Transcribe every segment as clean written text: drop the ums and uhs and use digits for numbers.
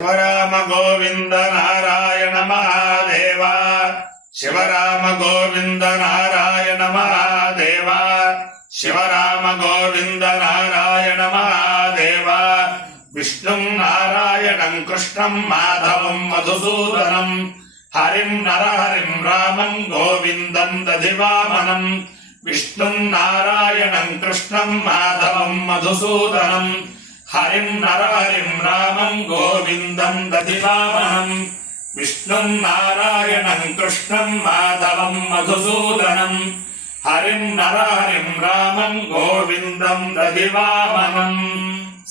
శివరామ గోవింద నారాయణ మహాదేవ శివరామ గోవింద నారాయణ మహాదేవ శివరామ గోవింద నారాయణ మహాదేవ విష్ణుం నారాయణం కృష్ణం మాధవం మధుసూదనం హరిం నరహరిం రామం గోవిందం దధివామనం విష్ణుం నారాయణం కృష్ణం మాధవం మధుసూదనం హరిం నరహరిం రామం గోవిందం దధివామనం విష్ణుం నారాయణం కృష్ణం మాధవం మధుసూదనం హరిం నరహరిం రామం గోవిందం దధివామనం.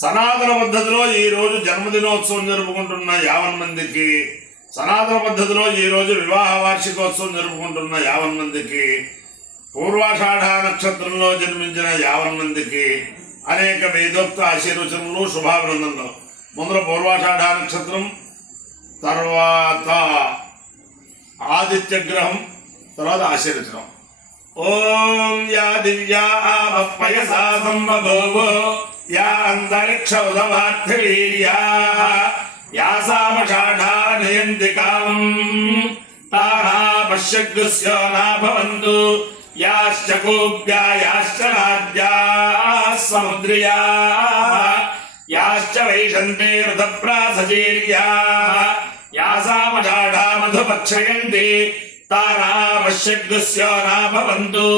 సనాతన పద్ధతిలో ఈ రోజు జన్మదినోత్సవం జరుపుకుంటున్న 50 మందికి, సనాతన పద్ధతిలో ఈ రోజు వివాహ వార్షికోత్సవం జరుపుకుంటున్న 50 మందికి, పూర్వాషాఢ నక్షత్రంలో జన్మించిన 50 మందికి అనేక వేదోక్త ఆశీర్వచనలు శుభాభినందనలు. ముందర పూర్వాషాఢ నక్షత్రం, తర్వాత ఆదిత్య గ్రహం, తర్వాత ఆశీర్వచనం. ఓం యా దివ్యా ఆపయసా సంబభూవో యా అంతరిక్ష ఉదవార్థవీర్యా యా సామషాఢా నయంతి కామం తానా పశ్యగ్స్యో నాభవంతు యాశ్చ కూప్యా యాశ్చ నాద్యాః సముద్రియాః యాశ్చ వైశంతే ఋతప్రాసచీర్యాః యాసామషాఢా మధుపక్షయంతి తానా పశ్యగ్స్యో నాభవంతు.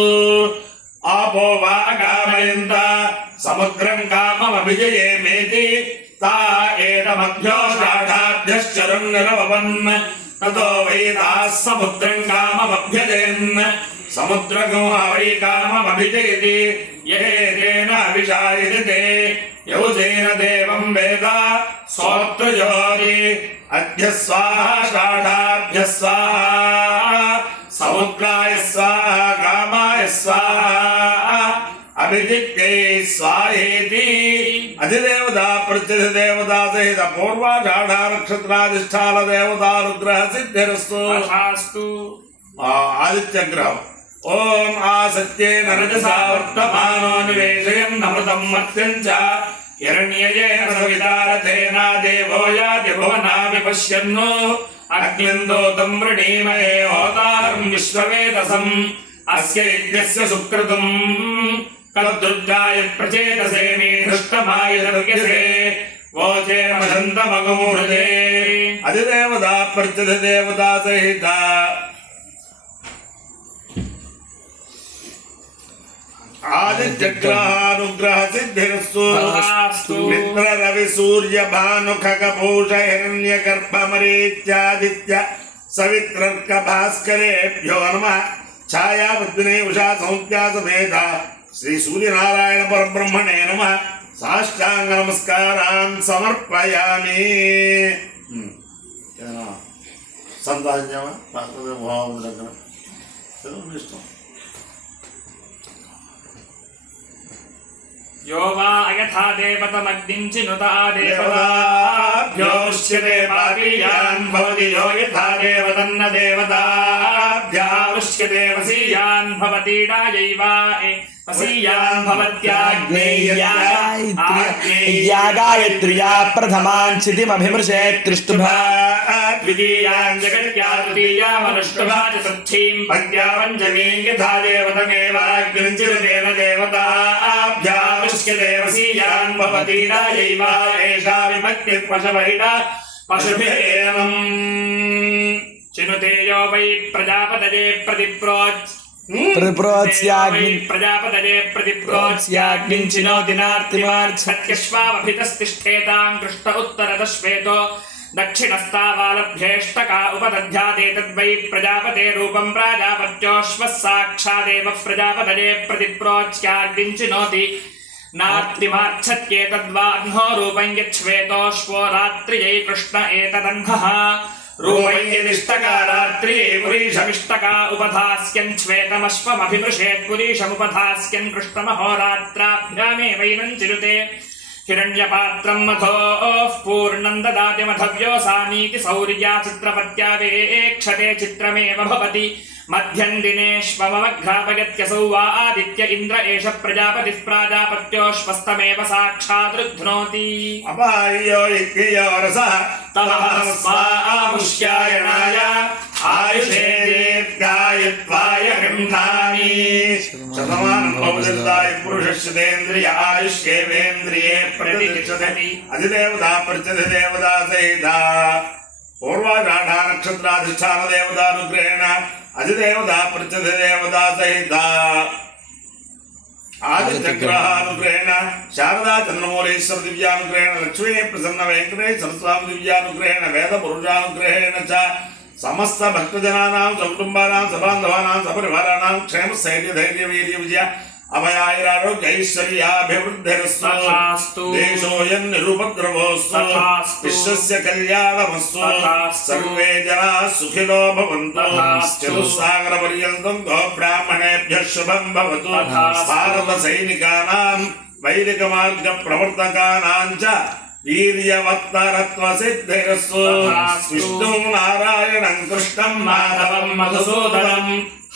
ఆపో వా కామయంత సముద్రం కామమభిజయేమేతి తా ఏతమభ్యోషాఢాభ్యశ్చరుం నిరవవన్ తతో వై తాః సముద్రం కామమభ్యజయన్ సముద్రగో వై కామమభిజయతి యేన అభిషాయతే యౌజేన దేవం వేద సోత్రయోగి అద్య స్వాహా షాఢాభ్య స్వాహా సముద్రాయ స్వాహా కామాయ స్వాహా అభిజిత్యై స్వాహేతి. అధిదేవత ప్రత్యధిదేవత సహిత పూర్వాషాఢ నక్షత్రాధిష్టాన దేవతానుగ్రహ సిద్ధిరస్తు. ఆదిత్య గ్రహం. ఓం ఆసత్యేన రజసా వర్తమానో నివేశయం నమృతం మత్స్యం చ హిరణ్యయేన సవితారథేన దేవో యాతి భువనా విపశ్యన్నో అగ్నిందోతం వృణీమహే హోతారం విశ్వవేదసం అస్య యజ్ఞస్య సుకృతం తద్దుర్గాయ ప్రచేతసే నిహృష్టమాయ దర్గ్యసే వోచేమశంతమగమూఢే. అధిదేవత ప్రత్యధిదేవత సహిత ఆదిత్యగ్రహానుగ్రహ సిద్ధిరస్తు. మిత్ర రవి సూర్య భాను ఖగభూష హిరణ్య గర్భమరీత్యాదిత్య సవిత్రర్క భాస్కరేభ్యో నమః. ఛాయాపద్మినే ఉషా సౌఖ్యా సమేత శ్రీ సూర్యనారాయణ పరబ్రహ్మణే నమః. సాష్టాంగ నమస్కారాన్ సమర్పయామి. సంతాన్యమా భావం దగ్గర ఇష్టం. यो वा अयथा देवतमग्निं चिनुता देवताभ्योऽश्यते पापीयान् भवति यो यथा देवतन्न देवताभ्यावश्यते वसीयान् भवतीडायैवा वसीयान् भवत्याग्नेय्यागायत्र्या प्रथमान् चितिमभिमृशेत् त्रिष्टुभा द्वितीयान् जगत्या तृतीयामनुष्टुभा च सत्थीं पद्या पञ्चमीं यथा देवतमेवाग्निञ्चितेन देवताभ्यावश्यते वसीयान् भवतीडायैव एषा विभक्तिः पशवैडा पशुभिरेवम्. चिनुते यो वै प्रजापतये प्रजापतये प्रतिप्रोत्स्याग्निं चिनोति नार्तिमार्च्छत्यश्वावभितस्तिष्ठेतां कृष्ण उत्तरदश्वेतो दक्षिणस्तावालभ्येष्टका उपदध्याते तद्वै प्रजापते रूपं प्राजापत्योऽश्वः साक्षादेव प्रजापतये प्रतिप्रोच्याग्निं चिनोति नार्तिमार्च्छत्येतद्वाह्नो रूपं यच्छ्वेतोऽश्वो रात्रियै कृष्ण एतदह्नः रूपं यदिष्टका रात्रियै पुरीशमिष्टका उपधास्यन् श्वेतमश्वमभिमृशेत् पुरीशमुपधास्यन् कृष्णमहोरात्राभ्यामेवैनं चिनुते. हिरण्यपात्रं मधोः पूर्णं ददाति मधव्योऽसानीति सौर्या चित्रपत्या वेक्षते चित्रमेव भवति मध्यन्दिनेष्वमवघ्रापयत्यसौ वा आदित्य इन्द्र एष प्रजापतिः प्राजापत्योऽश्वस्तमेव साक्षात् ऋध्नोति अपायो यज्ञयो रसः तमस्मामुष्यायणाय आयुषे दीर्घायुत्वाय गृह्णामि शतमानं भवति पुरुषस्येन्द्रिय आयुष्येवेन्द्रिये प्रतिष्ठति अधिदेवता प्रत्यधिदेवता सहिता पूर्वाषाढा नक्षत्राधिष्ठान देवतानुग्रहेण अधिदेवता प्रत्यधिदेवता सहिता आदित्यग्रहानुग्रहेण शारदा चन्द्रमौलेश्वर दिव्यानुग्रहेण लक्ष्मी प्रसन्न वेंकटेश्वर स्वामी दिव्यानुग्रहेण वेद पुरुषानुग्रहेण च समस्त भक्तजनानां सकुटुम्बानां सबान्धवानां सपरिवाराणां क्षेम स्थैर्य धैर्य वीर्य विजय अभयायुरारोग्य ऐश्वर्याभिवृद्धिरस्तु देशोऽयं निरुपद्रवोऽस्तु विश्वस्य कल्याणमस्तु सर्वे जनाः सुखिनो भवन्तु चतुस्सागरपर्यन्तं गोब्राह्मणेभ्यः शुभं भवतु भारतसैनिकानां वैदिकमार्गप्रवर्तकानां च वीर्यवत्तरत्वसिद्धिरस्तु विष्णुं नारायणं कृष्णं माधवं मधुसूदनं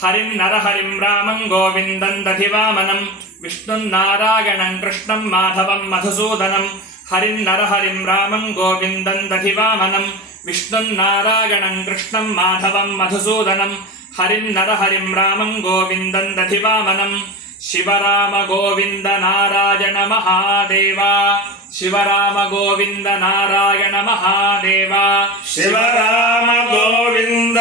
हरिं नरहरिं रामं गोविन्दं दधिवामनं विष्णुन्नारायणं कृष्णं माधवं मधुसूदनं हरिं नरहरिं रामं गोविन्दं दधिवामनं विष्णुन्नारायणं कृष्णं माधवं मधुसूदनं हरिं नरहरिं रामं गोविन्दं दधिवामनं शिवराम गोविन्द नारायण महादेवा शिवराम गोविन्द नारायण महादेवा शिवराम गोविन्द